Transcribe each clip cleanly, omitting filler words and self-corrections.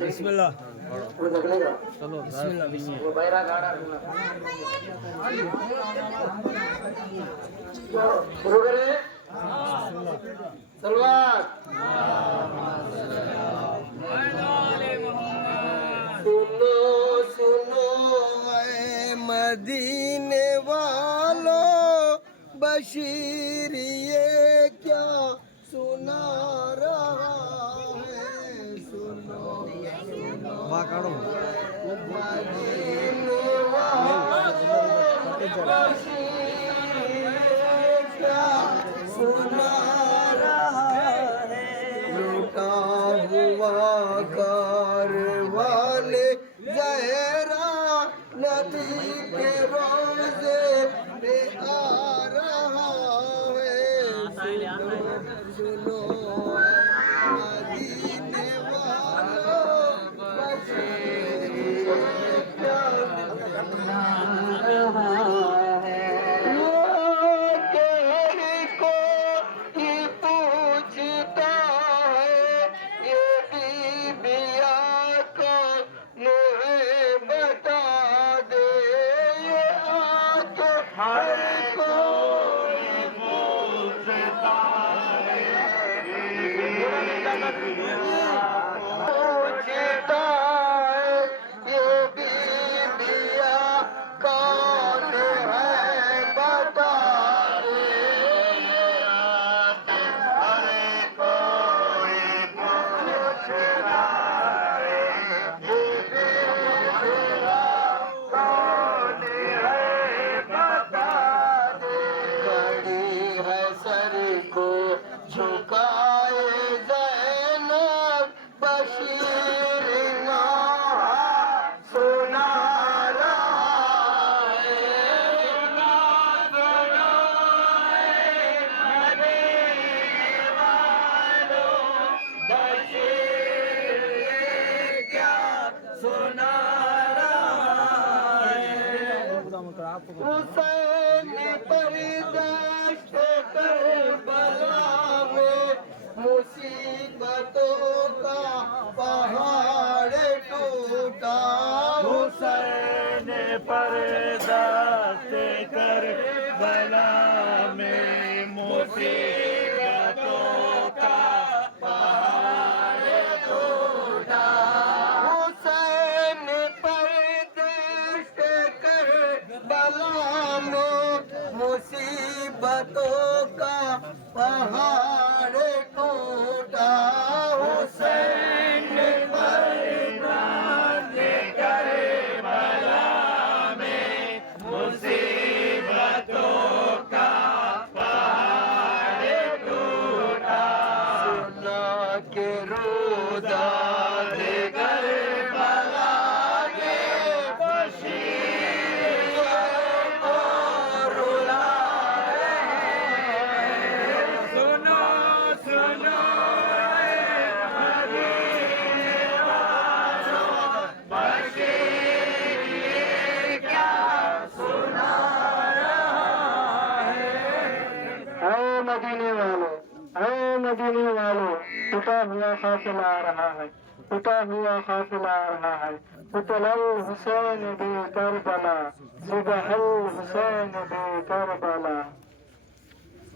बिस्मिल्लाह चलो शुरू करें। सलवार सुनो सुनो ऐ मदीने वालों, बशीर ये क्या सुना रहा है। सुनो मदीने वालों, बशीर ये क्या सुना रहा है। लूटा हुआ कारवाले ज़हरा नबी के रोज़े पे आ रहा है। सुनो मदीने वालों, बशीर क्या सुना रहा है। को ही पूछता है ये बीबिया को मुझे बता दे। ये आके हर कोई पूछता है पूछता है ये बीबिया कौन है बता दे। ये आके हर कोई पूछता है बीबिया कौन है बता दे। खड़ी है सर को झुकाए ज़ैनब, बशीर नौहा सुना रहा है। हुसैन पर दश्त करबला में मुसीबतों का पहाड़ टूटा। हुसैन पर दस्त करबला में मुसीबतों का पहाड़ टूटा। हुसैन पर दश्त करबला में मुसीबतों का पहाड़ टूटा। हुसैन पर दश्त करबला में मुसीबतों का पहाड़ टूटा। सुना के रोदा दे करबला के बशीर को रुला रहे हैं। सुनो सुनो मदीने वालों, बशीर ये क्या सुना रहा है। ऐ मदीने वालों, ऐ मदीने वालों, टूटा हुआ काफिला आ रहा है, टूटा हुआ काफिला आ रहा है। कुतल हुसैन बे करबला, सुबहल हुसैन बे करबला।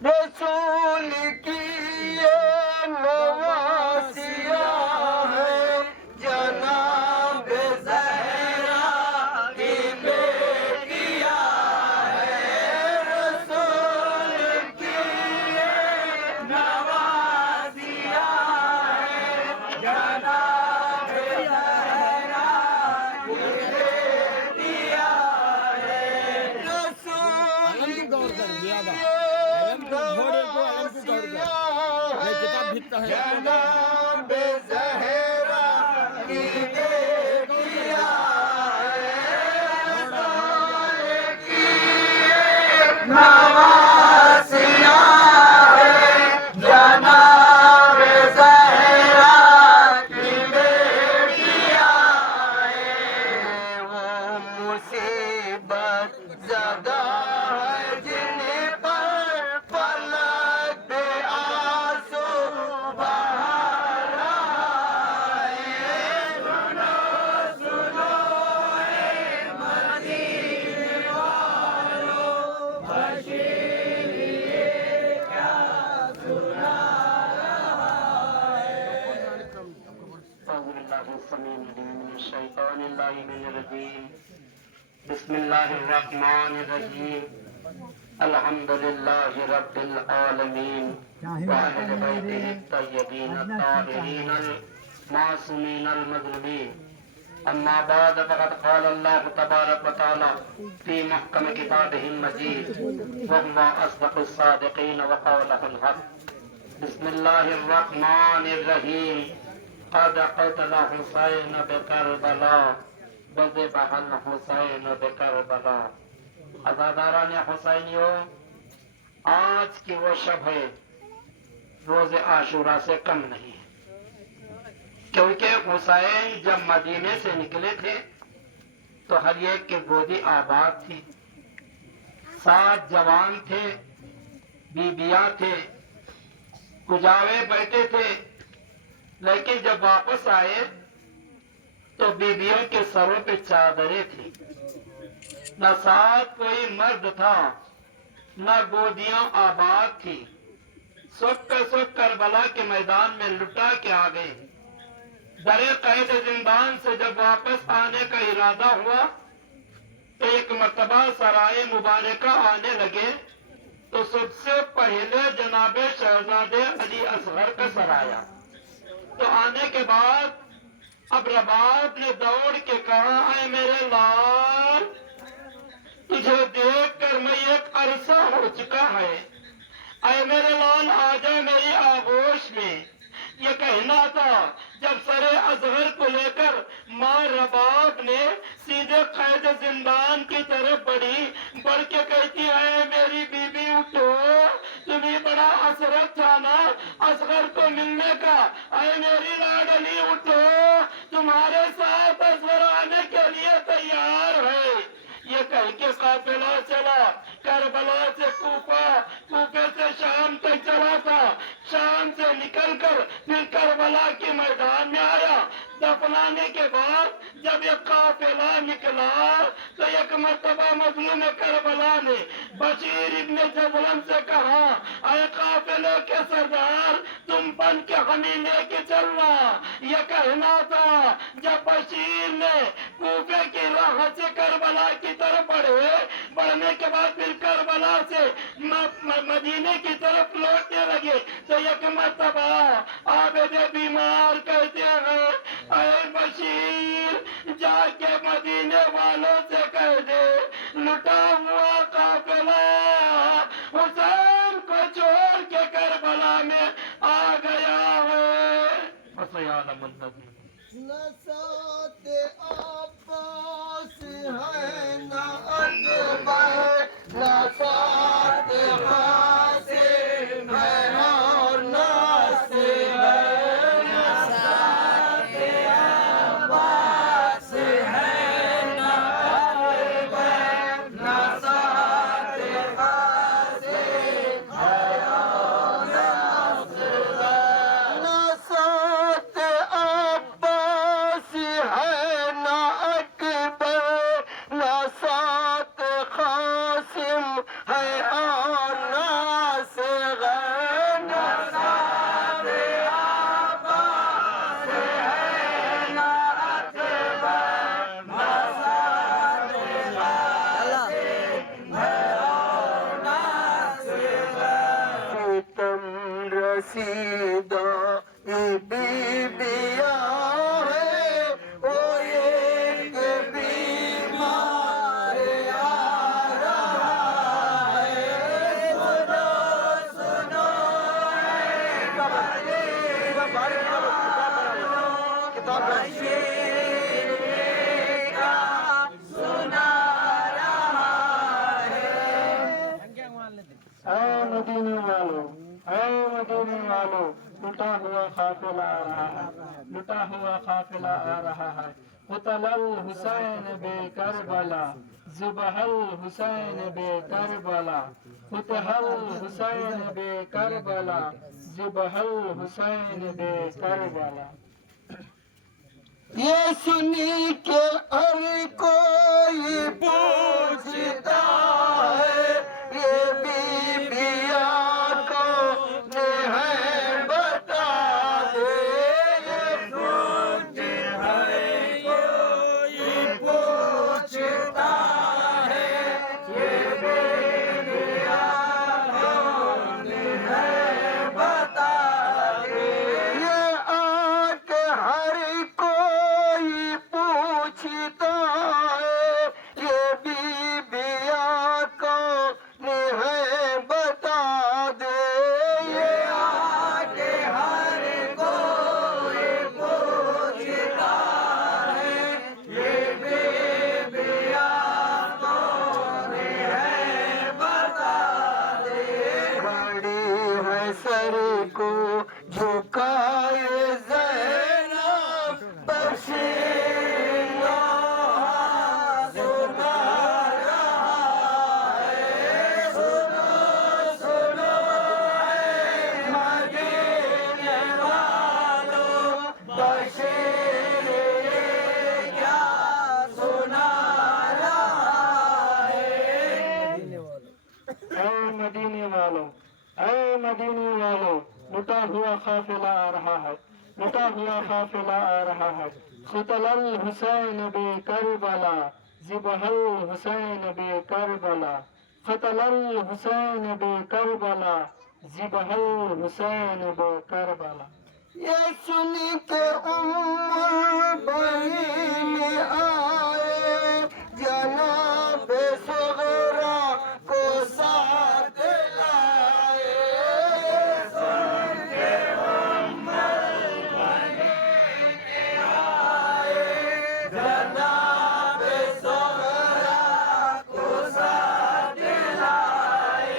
रसूल की ये नवासिया है, जनाब ज़हरा की बेटिया है। रसूल की ये नवासिया है, जनाब ज़हरा की बेटिया है। रसूल की ये नवासिया है, जनाब ज़हरा की बेटिया है। रसूल की ये नवासिया है, जनाब ज़हरा की बेटिया है। वो मुसीबत ज़दा है जिन पर फलक पे आंसू बहा रहा है। सुनो सुनो ए मदीने वालों, बशीर ये क्या सुना रहा है। बिस्मिल्लाहिर्रहमानिर्रहीम। अल्हम्दुलिल्लाहि रब्बिल आलमीन व अहले बैतिहि तय्यबीन अत्ताहिरीन मासूमीन मज़लूमीन। अम्मा बाद फ़क़द क़ाल अल्लाहु तबारक व तआला फ़ी महकम किताबिहिल मजीद व हुवा अस्दक़ुस सादिक़ीन व क़ौलुहुल हक़। बिस्मिल्लाहिर्रहमानिर्रहीम। क़द क़तल हुसैन बिकरबला वज़बहल हुसैन बिकरबला। अज़ादारान हुसैनियों, आज की वो शब है रोज़े आशूरा से कम नहीं है, क्योंकि हुसैन जब मदीने से निकले थे तो हर एक की गोदी आबाद थी, 7 जवान थे, बीबियां थे, कुजावे बैठे थे। लेकिन जब वापस आए तो बीबियों के सरों पे चादरें थी, न साथ कोई मर्द था, न गोदियां आबाद थी। सब के सब करबला के मैदान में लुटा के आ गए। दरे कैद जिंदान से जब वापस आने का इरादा हुआ तो एक मर्तबा सराय मुबारका आने लगे तो सबसे पहले जनाबे शहजादे अली असगर का सराया। तो आने के बाद अब रबाब ने दौड़ के कहा, है मेरे लाल, तुझे देखकर मैं एक अरसा हो चुका है, ऐ मेरे लाल आजा मेरी आगोश में। ये कहना था जब सरे अजहर को लेकर माँ रबाब ने सीधे कैद जिंदान की तरफ बढ़ के कहती है, मेरी बीबी उठो, तुम्हें बड़ा असरत था ना असगर को मिलने का, ऐ मेरी लाडली उठो, तुम्हारे साथ असगर आने के लिए तैयार है। ये कह के काफिला चला, करबला से कूफा, कूफे से शाम तक चला था, शाम से निकलकर फिर करबला के मैदान में आया। दफनाने के बाद जब ये काफिला निकला तो एक मर्तबा मजलूम करबला ने बशीर इब्ने जज़लम से कहा, अरे काफिले के सरदार, तुम बन के हमें लेके चलना। यह कहना था जब बशीर ने कूफे की राह से करबला की तरफ बढ़ने के बाद फिर करबला से मदीने की तरफ लौटने लगे तो एक मर्तबा आबिद बीमार कहते हैं, अरे बशीर जाके मदीने वालों से कह दे, लुटा हुआ काफिला हुसैन को छोड़ के करबला में आ गया है। न साथ आपास है न अकबर, न साथ हासिम है और नासिर है। न साथ अब्बास है न अकबर, न साथ हासिम है और नासिर है। न साथ अब्बास है न अकबर, न साथ हुसैन बे करबला फुतहल हुसैन बे करबला ज़िबहल हुसैन बे करबला। ये सुनी के हर कोई पूछता है ये बीबिया कौन है बता दे। ये पूछ है कोई पूछता है ये बीबिया कौन है बता दे। ये आके हर कोई पूछता है ये बीबिया कौन है बता दे। ये आके हर कोई पूछता है ये बीबिया कौन है बता दे। बड़ी है सर को झुकाए ज़ैनब बशीर सुना रहा है। सुनो सुनो है मदीने वालों बशीर ये क्या सुना रहा है। ऐ मदीने वालों, ऐ मदीने वालों, लुटा हुआ काफिला आ रहा है, लुटा हुआ काफिला आ रहा है। क़तलल हुसैन बे करबला ज़िबहल हुसैन बे करबला क़तलल हुसैन बे करबला ज़िबहल हुसैन बे करबला। ये सुन के उम्र बहीन आए जनाब सगरा को साथ लाए। ये सुन के उम्र बहीन आए जनाब सगरा को साथ लाए।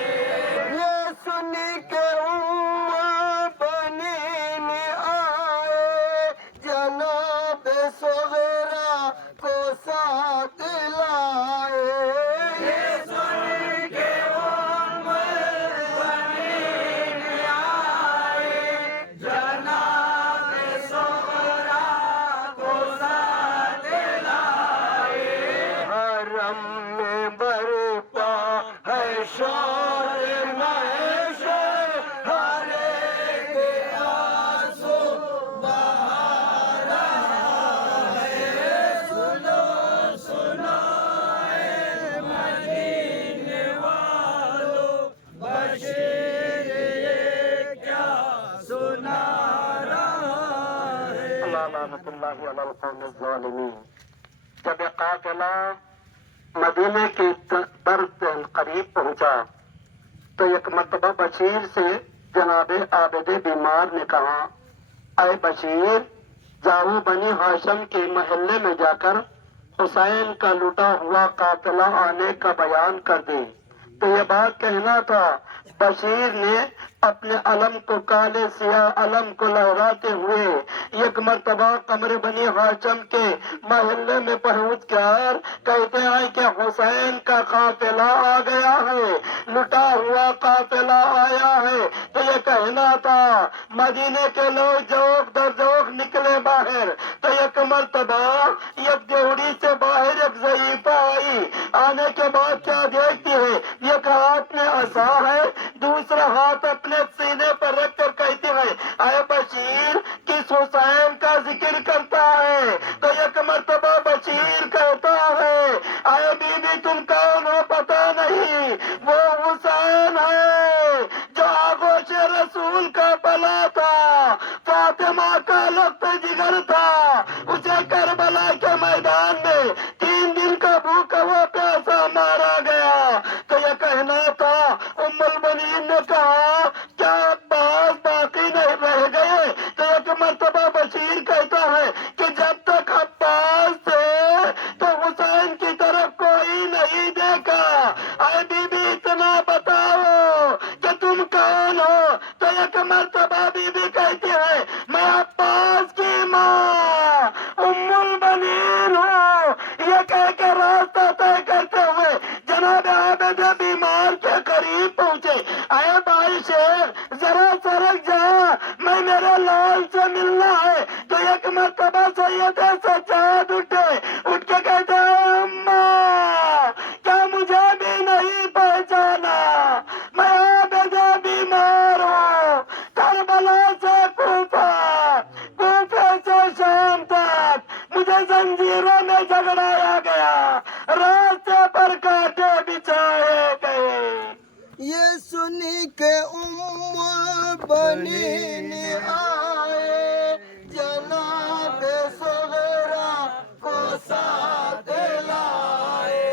ये सुन के उम्र बनीन आए जनाब सगरा को साथ लाए। ये सुन के उम्र बनीन आए जनाब सगरा को साथ लाए। हरम में बरपा है शोर महशर हर एक आंसू बहा रहा है। सुनो सुनो ऐ मदीने वालों बशीर ये क्या सुना रहा है। अल्लाह लानतुल्लाहि अलल कौमिज़ ज़ालिमीन। जब ये काफिला मदीने की तरफ करीब पहुंचा तो एक मरतबा बशीर से जनाबे आबिदे बीमार ने कहा, अय बशीर, जाओ बनी हाशम के महल्ले में जाकर हुसैन का लुटा हुआ काफिला आने का बयान कर दे। तो ये बात कहना था। बशीर ने अपने अलम को काले सिया अलम को लहराते हुए एक मर्तबा कमरे बनी हाशम के महल्ले में पहुंच कर कहते हैं कि हुसैन का काफिला आ गया है, लुटा हुआ काफिला आया है। तो ये कहना था। मदीने के लोग जोक दर जोक निकले बाहर। तो एक मर्तबा एक देवड़ी से बाहर एक ज़ईफ़ा आई। आने के बाद क्या देखती है, एक हाथ में असा है, दूसरा हाथ अपने सीने पर रख कर कहती है, अय बशीर, किस हुसैन का जिक्र करता है। तो एक मर्तबा बशीर कहता है, अय बीबी, तुम कौन हो पता नहीं, वो हुसैन है जो आगोश रसूल का बला था, फातिमा का लफ्त जिगर था। उसे करबला के मैदान में 3 दिन का भूखा हुआ प्यासा मारा गया। तो यह कहना था। उम्मुल बनीन ने कहा, क्या अब्बास बाकी नहीं रह गए। तो एक मर्तबा बशीर कहता है कि जब तक अब्बास थे तो हुसैन की तरफ कोई नहीं देखा। अरे बीबी, इतना बताओ कि तुम कौन हो। तो एक मर्तबा बीबी कहती है, मैं अब्बास की माँ उम्मुल बनीन हूँ। ये कह के रास्ता तय करते हुए जनाब आबिद बीमार के करीब पहुंचे। अरे भाई शेर जरा सरक जा, मैं मेरे लाल से मिलना है। तो एक मरतबा सैयद सज्जाद उठे, उठ के कहते हैं अम्मा क्या मुझे भी नहीं पहचाना, मैं आबिद बीमार हूँ। करबला से कूफा, कूफे से शाम तक मुझे जंजीरों में झगड़ाया गया, रास्ते पर कांटे बिछाए गए। ये सुनी के उम्र बनी आए, जनाब सगरा को साथ लाए।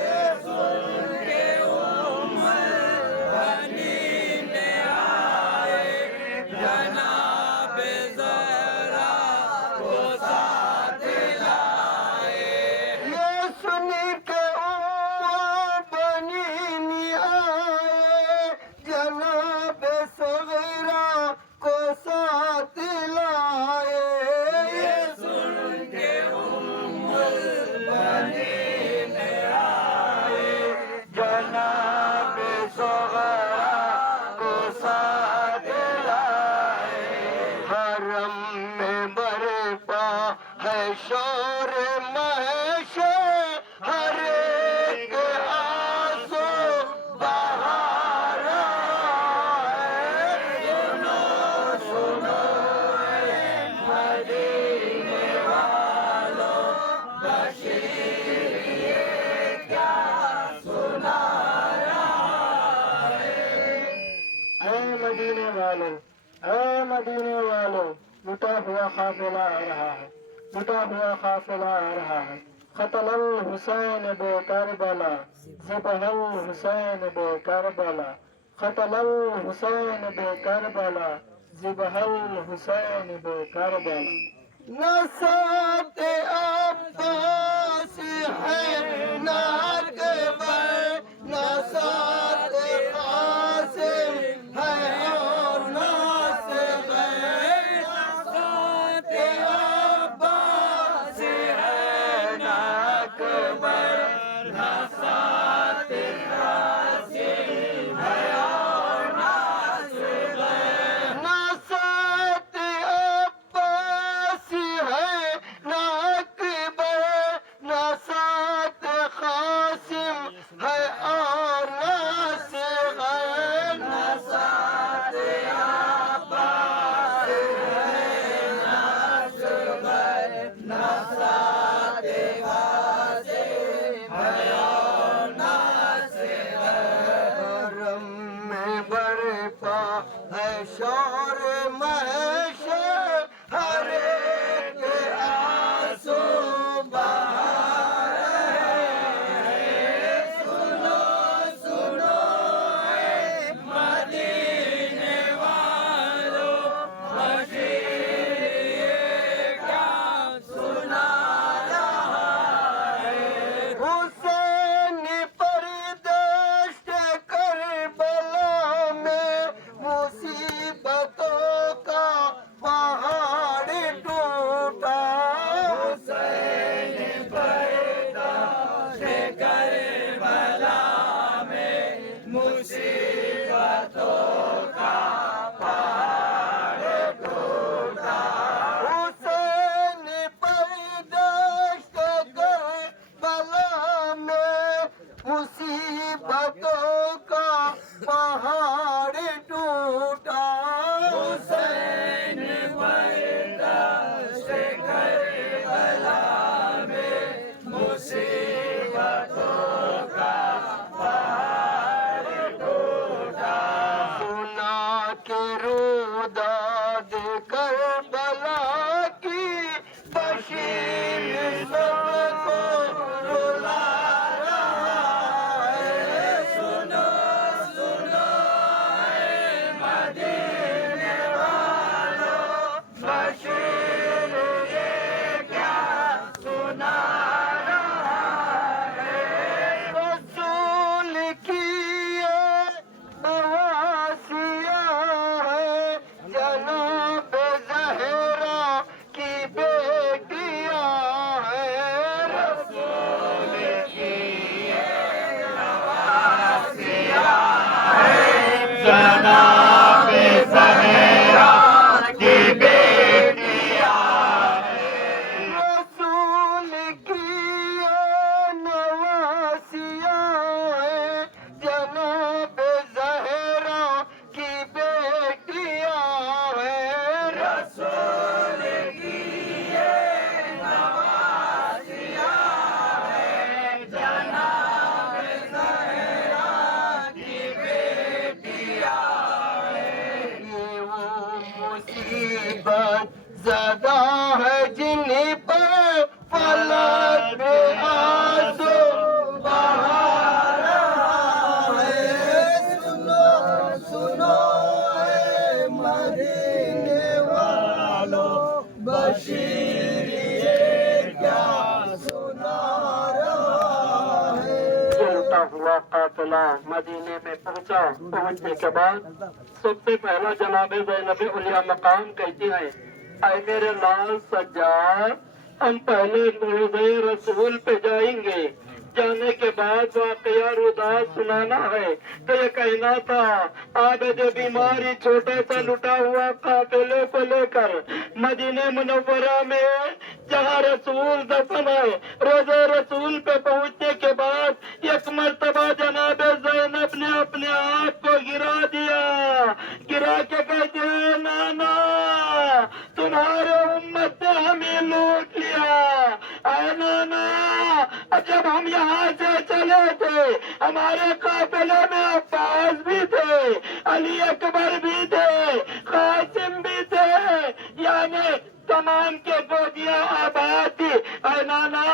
ये सुन के उम्र बनी आए, जनाब सगरा को साथ लाए। ये सुन के उम्र बनी आए, जनाब सगरा को साथ लाए। ये सुन के उम्र बनी आए, जनाब सगरा को साथ लाए। हरम में बरपा है शोर महशे, हर एक आंसू बहा रहा है। सुनो सुनो ऐ मदीने वालों, बशीर ये क्या सुना रहा है। ऐ मदीने वालों, ऐ मदीने वालों, लुटा हुआ काफिला आ रहा है, लुटा हुआ काफिला आ रहा है। क़तल हुसैन बे करबला, ज़िबहल हुसैन बे करबला, क़तल हुसैन बे करबला, ज़िबहल हुसैन बे करबला। नसात अब्बास है ना अकबर, नसात कासिम है और नासिर है। नसात अब्बास है ना अकबर, नसात कासिम है और नासिर है। नसात अब्बास है ना अकबर, नसात कासिम है और नासिर है। नसात अब्बास है ना अकबर, नसात कासिम है और नासिर है। हरम में बरपा है शोर महशे, हर एक आंसू बहा रहे हैं। सुनो सुनो ऐ मदीने वालों, बशीर ये क्या सुना रहा है। हुसैन पर दश्त करबला में मुसीबतों का पहाड़ टूटा। हुसैन पर दश्त करबला में मुसीबतों का पहाड़ टूटा। हुसैन पर दश्त करबला में मुसीबतों का पहाड़ टूटा। हुसैन पर दश्त करबला में मुसीबतों का पहाड़ टूटा। सुना के रुदाद करबला की, बशीर सबको रुला रहा है। ज़दा है जिन्हीं पर फलक पे आंसू बहा रहा है। सुनो सुनो ऐ मदीने वालों, बशीर ये क्या सुना रहा है। ये लुटा हुआ काफिला मदीने में पहुंचा। पहुंचने के बाद सबसे पहला जनाबे ज़ैनब उलिया मकाम कहती है, ऐ मेरे लाल सज्जाद, हम पहले रोज़े रसूल पे जाएंगे। जाने के बाद वाकया रुदास सुनाना है। तो ये कहना था, आबद बीमारी छोटा सा लुटा हुआ काफिले को लेकर मदीने मुनव्वरा में जहाँ रसूल दफन है, रोज़े रसूल पे पहुंचने के बाद एक मर्तबा जनाब ज़ैनब ने अपने आप को गिरा दिया। गिरा के कहते हैं, नाना तुम्हारे उम्मत ने हमें लूट लिया। अरे नाना, जब हम यहाँ से चले थे हमारे काफिले में अब्बास भी थे, अली अकबर भी थे, कासिम भी थे, यानी तमाम के गोदियां आबाद थी। अरे नाना,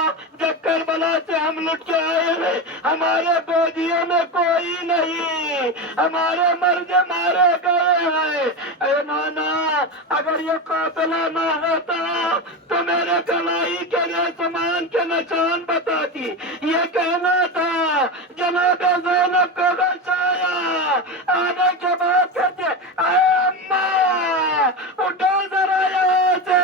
जब करबला से हम लुट के आए हैं हमारे गोदियों में कोई नहीं, हमारे मर्द मारे गए हैं। अरे नाना, अगर ये काफिला ना होता तो मेरे कलाई के लिए समान के निशान बताती। ये कहना था जनाब ज़ैनब को बचाया। आने के बाद कहते, अरे अम्मा उठो जरा यहाँ से।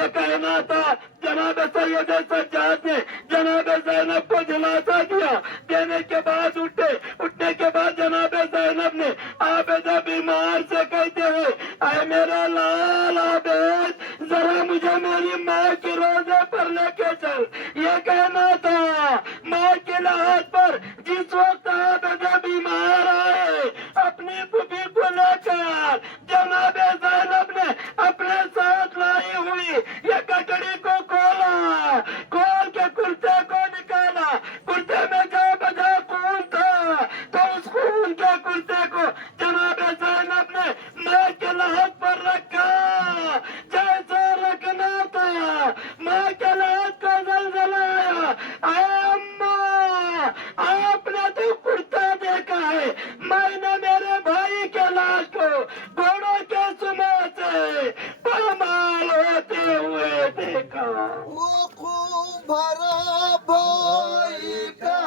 ये कहना था जनाब सैयद सज्जाद ने जनाब ज़ैनब को दिलासा दिया। देने के बाद उठे। उठने के बाद जनाब ज़ैनब ने आबेदा बीमार से कहते हुए, अरे मेरा लाल आबेद, जरा मुझे मेरी माँ के रोजे पर लेके चल। ये कहना था माँ के लाहौर पर जिस वक्त आबेदा बीमार आए अपनी फूफी को लेकर जनाब ज़ैनब ने अपने साथ लाई हुई ये कटड़ी को खोला। खोल के कुर्ते को निकाला। कुर्ते में जो बजा खून था तो उस खून के कुर्ते को जनाब ज़ैनब ने माँ के लाहौर पर रखा जैसा रखना था। माँ के लाहौर को जलजलाया। अम्मा, आपने तो कुर्ता देखा है, मैंने मेरे भाई के लाश को घोड़ों के सुबह से पामाल होते हुए देखा। वो खूब भरा भाई का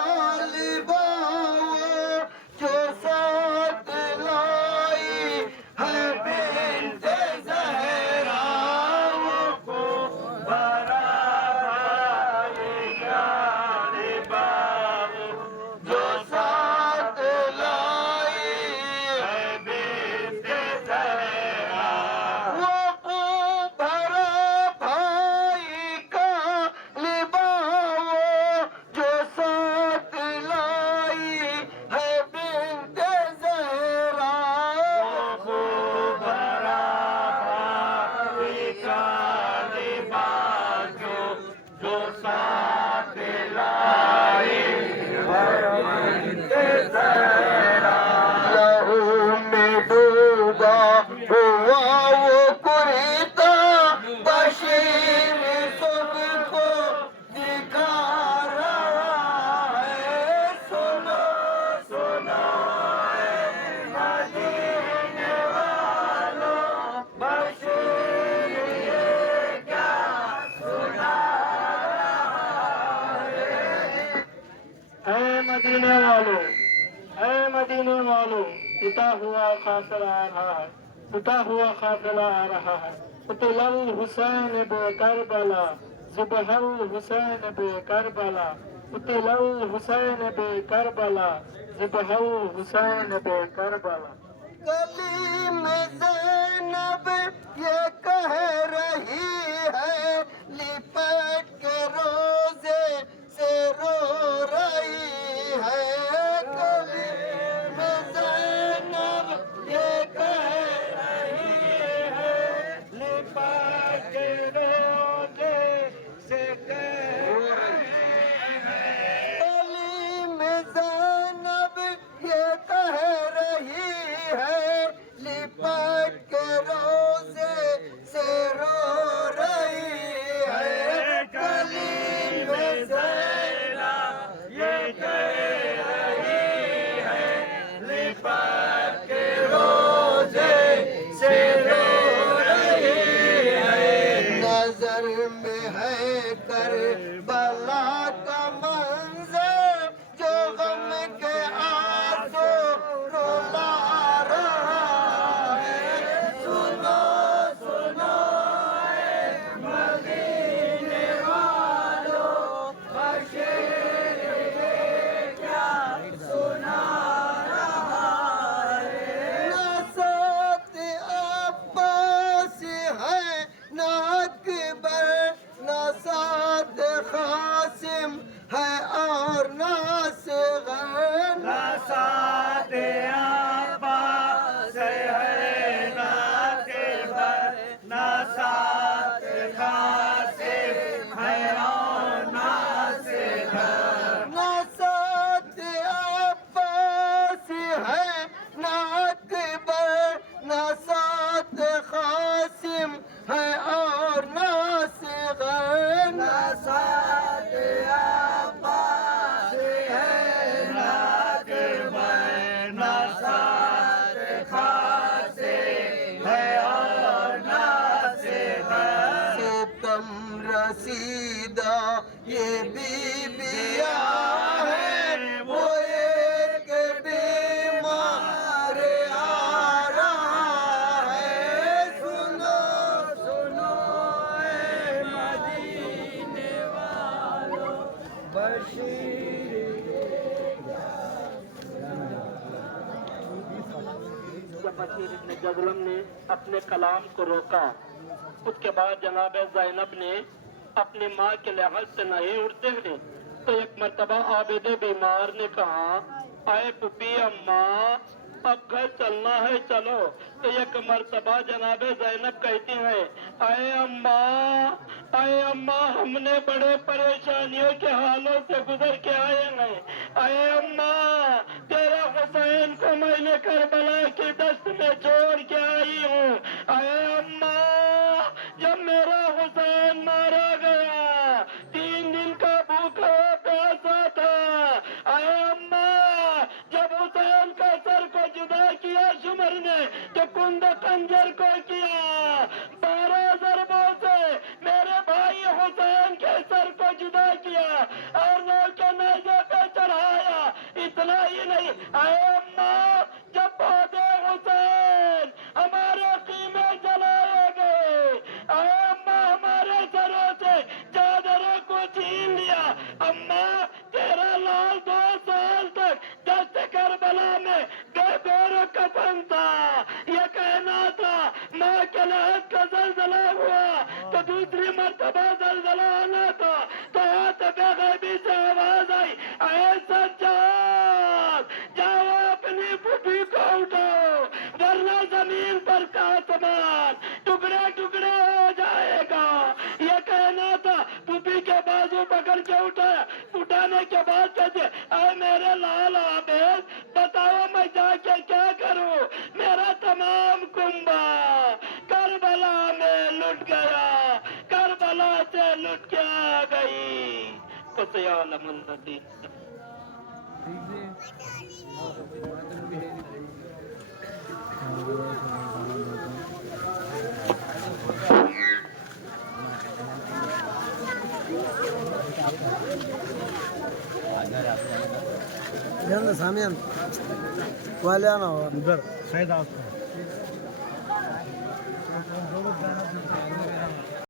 लिबाओ जो साथ लाई है बिन्ते ज़हरा। वो खूब भरा भाई का लिबाओ जो साथ लाई है बिन्ते ज़हरा। वो खूब भरा भाई का लिबाओ जो साथ लाई है बिन्ते ज़हरा। वो खूब भरा भाई का लिबाओ जो साथ लाई है बिन्ते ज़हरा। लहू में डूबा हुआ वो कुरीता बशीर सबको दिखा रहा है। सुनो सुनो ऐ मदीने वालों, बशीर ये क्या सुना रहा है। ऐ मदीने वालों, ऐ मदीने वालों, टूटा हुआ काफिला आ रहा है। टूटा हुआ काफिला आ रहा है। कुतुल हुसैन बे करबला, ज़ुबहल हुसैन बे करबला। कुतुल हुसैन बे करबला, ज़ुबहल हुसैन बे करबला। गली में ज़ैनब ये कह रही है, लिपट के रोजे से रो रही है। गली में ज़ैनब ये कह रही है, लिपट के रोजे से कह रही है। गली में ज़ैनब ये कह रही है, लिपट के रोजे से रो ये बीबिया है वो एक बीमार आ रहा है। सुनो सुनो ए मदीने वालों बशीर जब बशीर इब्न जज़लम ने अपने कलाम को रोका, उसके बाद जनाब ज़ैनब ने अपनी माँ के लिहाज से नहीं उठते हुए तो एक मर्तबा आबिद बीमार ने कहा, आए पुपी अम्मा अब घर चलना है चलो। तो एक मर्तबा जनाब ज़ैनब कहती है, आए अम्मा हमने बड़े परेशानियों के हालों से गुजर के आए हैं। आए अम्मा तेरा हुसैन को मैंने करबला की दस्त में छोड़ के आई हूँ। आए अम्मा जब मेरा हुसैन मारा गया 3 दिन का भूखा प्यासा था। आए अम्मा जब हुसैन का सर को जुदा किया शुमर ने तो कुंद खंजर को किया 12 ज़रबों से मेरे भाई हुसैन के सर को जुदा किया और लोग के नेज़े पे चढ़ाया। इतना ही नहीं, आए अम्मा जब पौधे हुसैन हमारे कीमे जलाए गए, आए अम्मा हमारे सरों से चादरों को छीन लिया। अम्मा तेरा लाल 2 साल तक दस्त करबला में बेगौर कफन था। ये कहना था माँ के लहद का ज़लज़ला हुआ तो दूसरी मर्तबा ज़लज़ला आना था। तो हाथ बेगैबी से आवाज आई, आए सज्जाद जाओ अपनी पुपी को उठाओ वरना जमीन पर का आसमान टुकड़े टुकड़े हो जाएगा। ये कहना था, पुपी के बाजू पकड़ के उठाया। उठाने के बाद कहते, आए मेरे लाल आबेद बताओ मैं जाके क्या करूं। मेरा तमाम कुंबा करबला में लुट गया, करबला से लुट के आ गई। सामियान वाले आना उधर शायद आपको